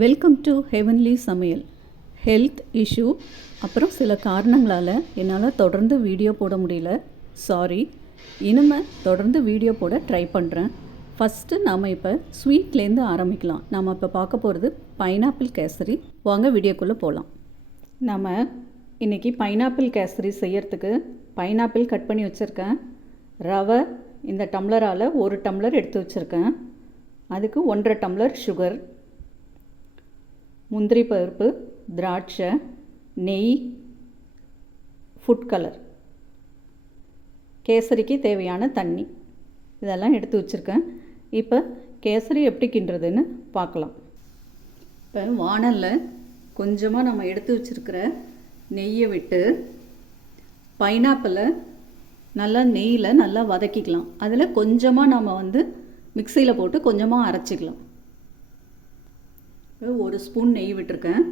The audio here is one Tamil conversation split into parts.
வெல்கம் டு ஹெவன்லி சமையல். ஹெல்த் இஷ்யூ அப்புறம் சில காரணங்களால் என்னால் தொடர்ந்து வீடியோ போட முடியல. சாரி. இனிமேல் தொடர்ந்து வீடியோ போட ட்ரை பண்ணுறேன். ஃபஸ்ட்டு நாம் இப்போ ஸ்வீட்லேருந்து ஆரம்பிக்கலாம். நாம் இப்போ பார்க்க போகிறது பைனாப்பிள் கேசரி. வாங்க வீடியோக்குள்ளே போகலாம். நம்ம இன்றைக்கி பைனாப்பிள் கேசரி செய்யறதுக்கு பைனாப்பிள் கட் பண்ணி வச்சுருக்கேன். ரவை இந்த டம்ளரால் 1 டம்ளர் எடுத்து வச்சுருக்கேன். அதுக்கு 1.5 டம்ளர் சுகர், முந்திரி பருப்பு, திராட்சை, நெய், ஃபுட் கலர், கேசரிக்கு தேவையான தண்ணி இதெல்லாம் எடுத்து வச்சுருக்கேன். இப்போ கேசரி எப்படி கிண்டுறதுன்னு பார்க்கலாம். இப்போ வாணலில் கொஞ்சமாக நம்ம எடுத்து வச்சுருக்கிற நெய்யை விட்டு பைனாப்பிளை நல்லா நெய்யில் நல்லா வதக்கிக்கலாம். அதில் கொஞ்சமாக நம்ம மிக்சியில் போட்டு கொஞ்சமாக அரைச்சிக்கலாம். 1 ஸ்பூன் நெய் விட்டுருக்கேன்.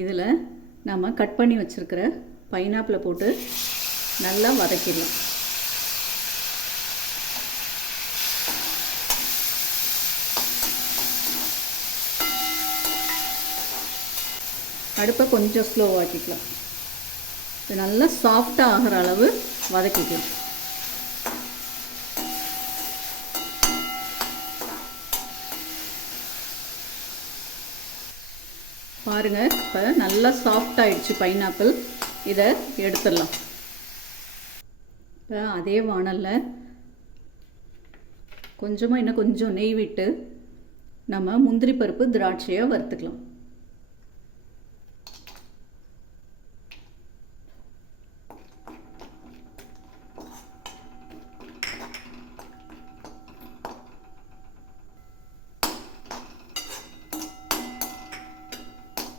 இதில் நம்ம கட் பண்ணி வச்சுருக்கிற பைனாப்பிளை போட்டு நல்லா வதக்கிடலாம். அடுப்பை கொஞ்சம் ஸ்லோவாக்கிக்கலாம். இது நல்லா சாஃப்டாக ஆகிற அளவு வதக்கிக்கலாம். பாருங்கள், இப்போ நல்லா சாஃப்டாகிடுச்சு பைனாப்பிள். இதை எடுத்துடலாம். இப்போ அதே வாணலில் கொஞ்சமாக இன்னும் கொஞ்சம் நெய் விட்டு நம்ம முந்திரி பருப்பு, திராட்சையை வறுத்துக்கலாம்.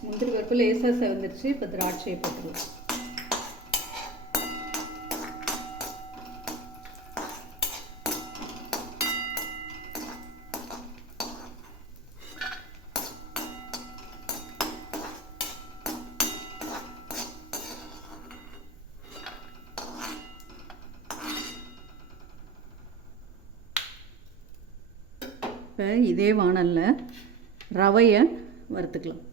முந்திரி பருப்பு லேசாக செவந்துருச்சு. இப்போ திராட்சையை போட்டுருவோம். இப்போ இதே வாணலில் ரவையை வறுத்துக்கலாம்.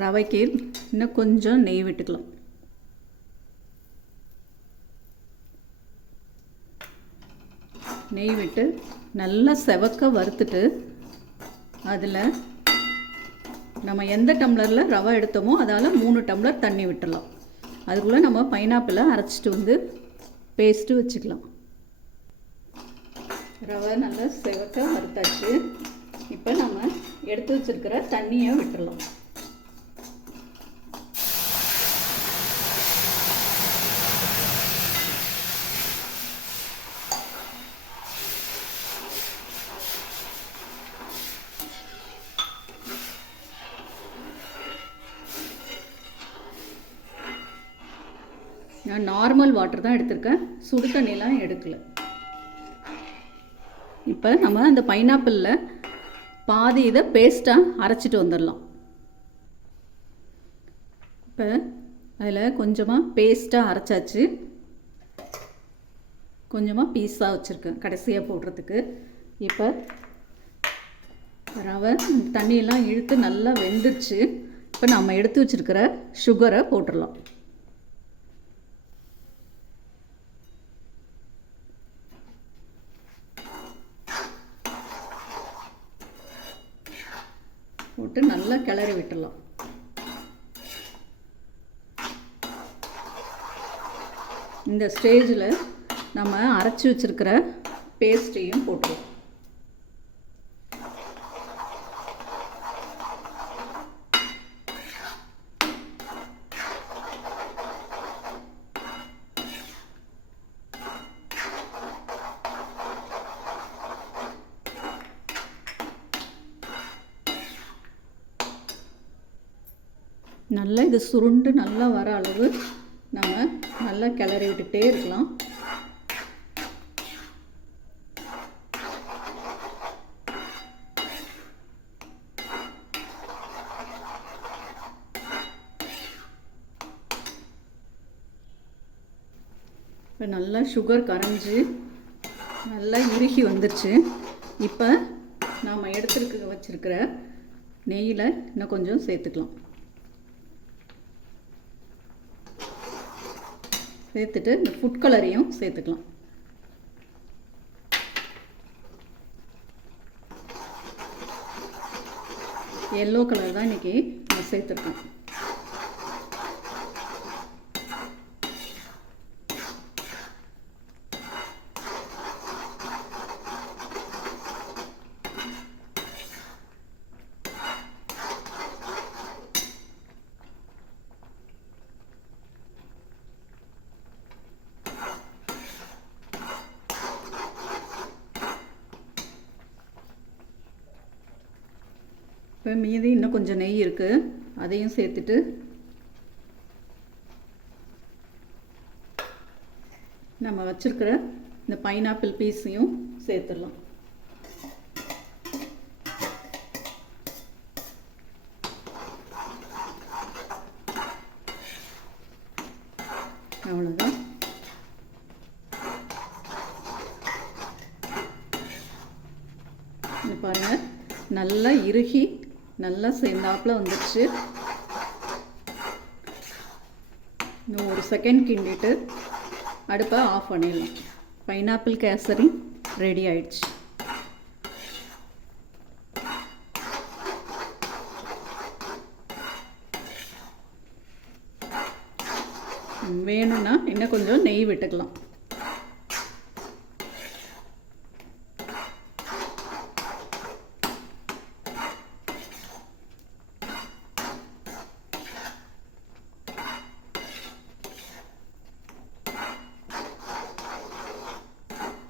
ரவைக்கு இன்னும் கொஞ்சம் நெய் விட்டுக்கலாம். நெய் விட்டு நல்லா செவக்க வறுத்துட்டு அதில் நம்ம எந்த டம்ளரில் ரவை எடுத்தோமோ அதால் 3 டம்ளர் தண்ணி விட்டுடலாம். அதுக்குள்ளே நம்ம பைனாப்பிளை அரைச்சிட்டு பேஸ்ட்டு வச்சுக்கலாம். ரவை நல்லா செவக்க வறுத்தாச்சு. இப்போ நம்ம எடுத்து வச்சுருக்கிற தண்ணியை விட்டுடலாம். நான் நார்மல் வாட்டர் தான் எடுத்திருக்கேன், சுடு தண்ணியெலாம் எடுக்கலை. இப்போ நம்ம அந்த பைனாப்பிளில் பாதி இதை பேஸ்ட்டாக அரைச்சிட்டு வந்துடலாம். இப்போ அதில் கொஞ்சமாக பேஸ்ட்டாக அரைச்சாச்சு. கொஞ்சமாக பீஸாக வச்சுருக்கேன் கடைசியாக போடுறதுக்கு. இப்போ ரவை தண்ணியெல்லாம் இழுத்து நல்லா வெந்துருச்சு. இப்போ நம்ம எடுத்து வச்சுருக்கிற சுகரை போட்டுடலாம். போட்டு நல்லா கிளறி விட்டுடலாம். இந்த ஸ்டேஜில் நம்ம அரைச்சி வச்சுருக்கிற பேஸ்ட்டையும் போட்டுருவோம். நல்லா இது சுருண்டு நல்லா வர அளவு நம்ம நல்லா கிளறி விட்டுகிட்டே இருக்கலாம். இப்போ நல்லா சுகர் கரைஞ்சி நல்லா இறுகி வந்துருச்சு. இப்போ நாம் வச்சுருக்கிற நெய்யில் இன்னும் கொஞ்சம் சேர்த்துக்கலாம். சேர்த்துட்டு இந்த ஃபுட் கலரையும் சேர்த்துக்கலாம். எல்லோ கலர் தான் இன்றைக்கி நான் சேர்த்துருக்கேன். இப்போ மீதி இன்னும் கொஞ்சம் நெய் இருக்குது, அதையும் சேர்த்துட்டு நம்ம வச்சுருக்கிற இந்த பைனாப்பிள் பீஸையும் சேர்த்துடலாம். அவ்வளோதான். இது பாருங்கள், நல்லா இறுகி நல்லா சேர்ந்தாப்பில் வந்துடுச்சு. இன்னும் ஒரு செகண்ட் கிண்டிட்டு அடுப்பை ஆஃப் பண்ணிடலாம். பைனாப்பிள் கேசரி ரெடி ஆயிடுச்சு. வேணும்னா இன்னும் கொஞ்சம் நெய் விட்டுக்கலாம்.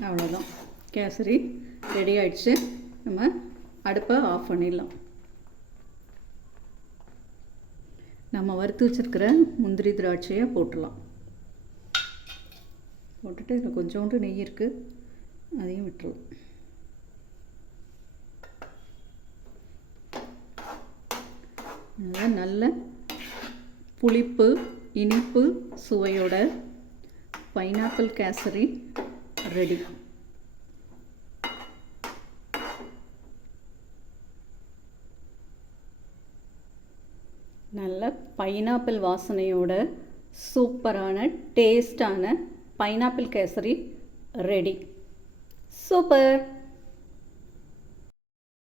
அவ்வளோதான், கேசரி ரெடி ஆயிடுச்சு. நம்ம அடுப்பை ஆஃப் பண்ணிடலாம். நம்ம வறுத்து வச்சுருக்கிற முந்திரி திராட்சையை போட்டுடலாம். போட்டுட்டு இதில் கொஞ்சோண்டு நெய் இருக்குது, அதையும் விட்டுருவோம். நல்ல புளிப்பு இனிப்பு சுவையோட பைனாப்பிள் கேசரி ரெடி. நல்ல பைனாப்பிள் வாசனையோட சூப்பரான டேஸ்டான பைனாப்பிள் கேசரி ரெடி. சூப்பர்.